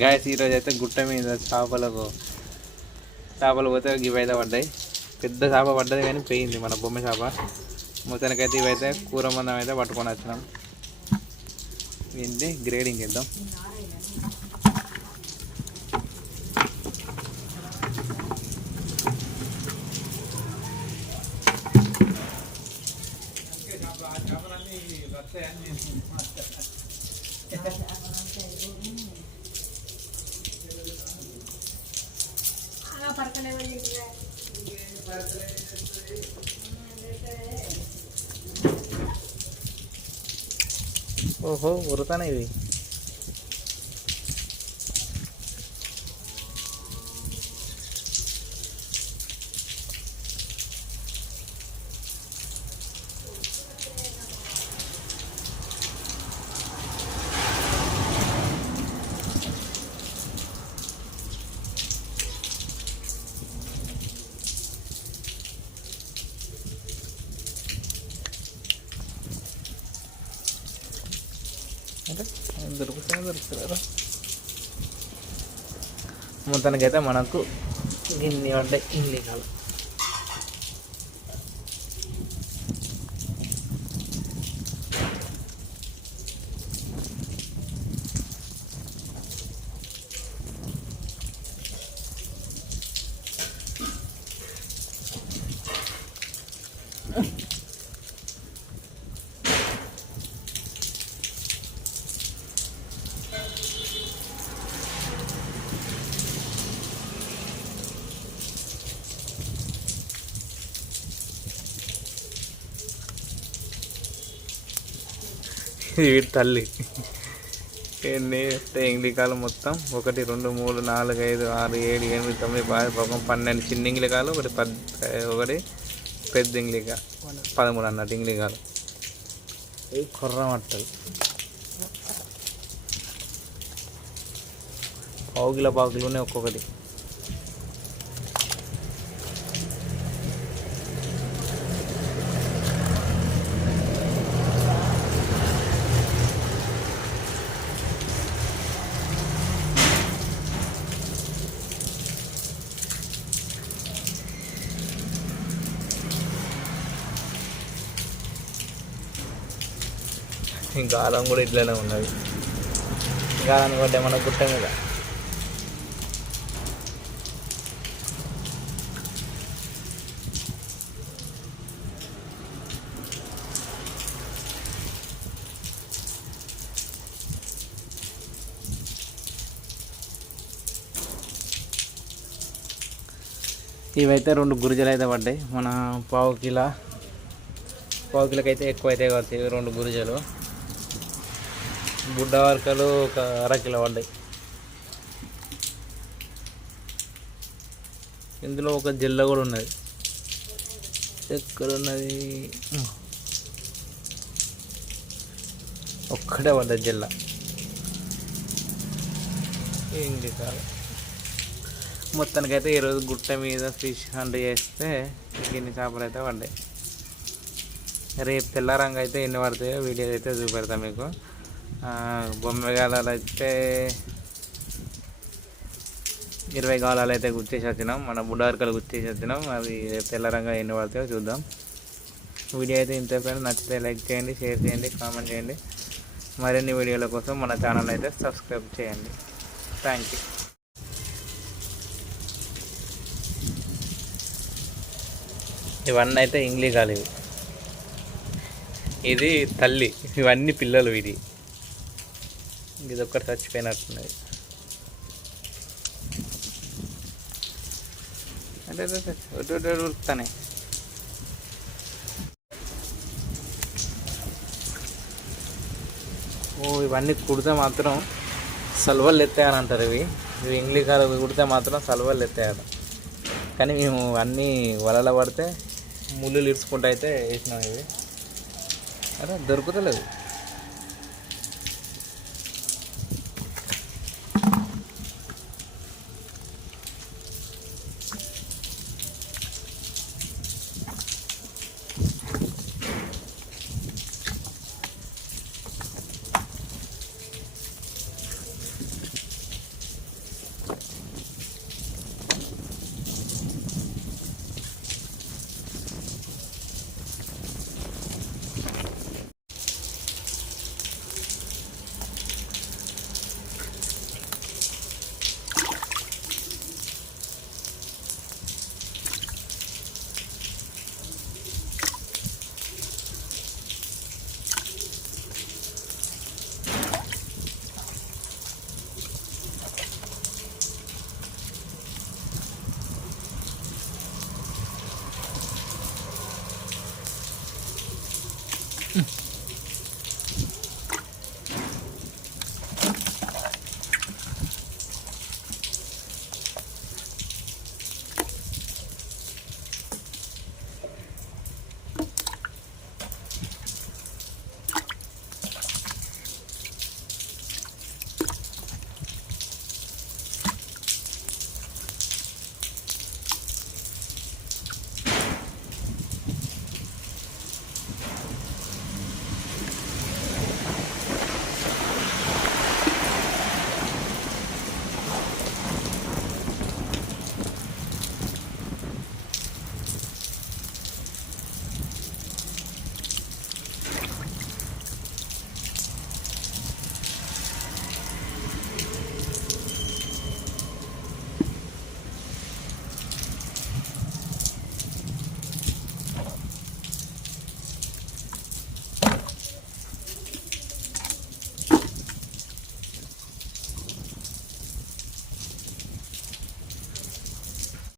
Guys ఈరోజు అయితే గుట్ట మీద చేపలు పోతే ఇవైతే పడ్డాయి. పెద్ద చేప పడ్డది కానీ పోయింది మన బొమ్మ చేప. మొత్తానికైతే ఇవైతే కూర మందం అయితే పట్టుకొని వచ్చినాం. ఏంటి గ్రేడింగ్ చేద్దాం. ఓహో ఉరుతానే ఇవి. అంటే దొరుకుతారా మొత్తానికైతే మనకు గిన్నె పడ్డాయి ఇంగ్లీషాలు. వీడి తల్లి ఎన్ని ఇంగ్లీకాలు మొత్తం 1 2 3 4 5 6 7 8 9 10 12 చిన్న ఇంగ్లీకాలు, ఒకటి పెద్ద ఇంగ్లీక 13 అన్నట్టు ఇంగ్లీకాలు. ఇవి కుర్ర మట్టలు పావుకిలోనే ఒక్కొక్కటి. గాలం కూడా ఇట్లనే ఉన్నది. గాలాన్ని పడ్డా మన గుట్ట మీద. ఇవైతే 2 గురిజలు అయితే పడ్డాయి. మన పావు కిలోకి అయితే ఎక్కువ అయితే కావచ్చు. 2 గురిజలు. బుడ్డ వరకలు 1/2 కిలో పడ్డాయి. ఇందులో ఒక జిల్ల కూడా ఉన్నది. ఎక్కడున్నది? ఒక్కటే పడ్డది జిల్ల. ఏంటి కాదు. మొత్తానికైతే ఈరోజు గుట్ట మీద ఫిష్ హంట్ చేస్తే గిన్ని చేపలు అయితే పడ్డాయి. రేపు తెల్లారంగా అయితే ఎన్ని పడతాయో వీడియో అయితే చూపెడతాం మీకు. బొమ్మ గాలాలు అయితే 20 గాలాలు అయితే గుర్చేసి వచ్చినాం. మన బుడ్డార్కలు గుర్చేసి వచ్చినాం. అవి తెల్లరంగా ఎన్ని పడతాయో చూద్దాం. వీడియో అయితే ఇంత ఫ్రెండ్స్, నచ్చితే లైక్ చేయండి, షేర్ చేయండి, కామెంట్ చేయండి. మరిన్ని వీడియోల కోసం మన ఛానల్ అయితే సబ్స్క్రైబ్ చేయండి. Thank you. ఇవన్నీ అయితే ఇంగ్లీషాలు. ఇది తల్లి, ఇవన్నీ పిల్లలు. ఇది ఒక్కటి చచ్చిపోయినట్టున్నది. అంటే ఉరుకుతానే. ఇవన్నీ కుడితే మాత్రం సల్వలు ఎత్తాయని అంటారు. ఇవి ఇంగ్లీషాలు కుడితే మాత్రం సల్వలు ఎత్తాయట. కానీ మేము అన్నీ వలలో పడితే ముళ్ళు ఇరుచుకుంటూ అయితే వేసినాం. ఇవి అరే దొరుకుతలేదు.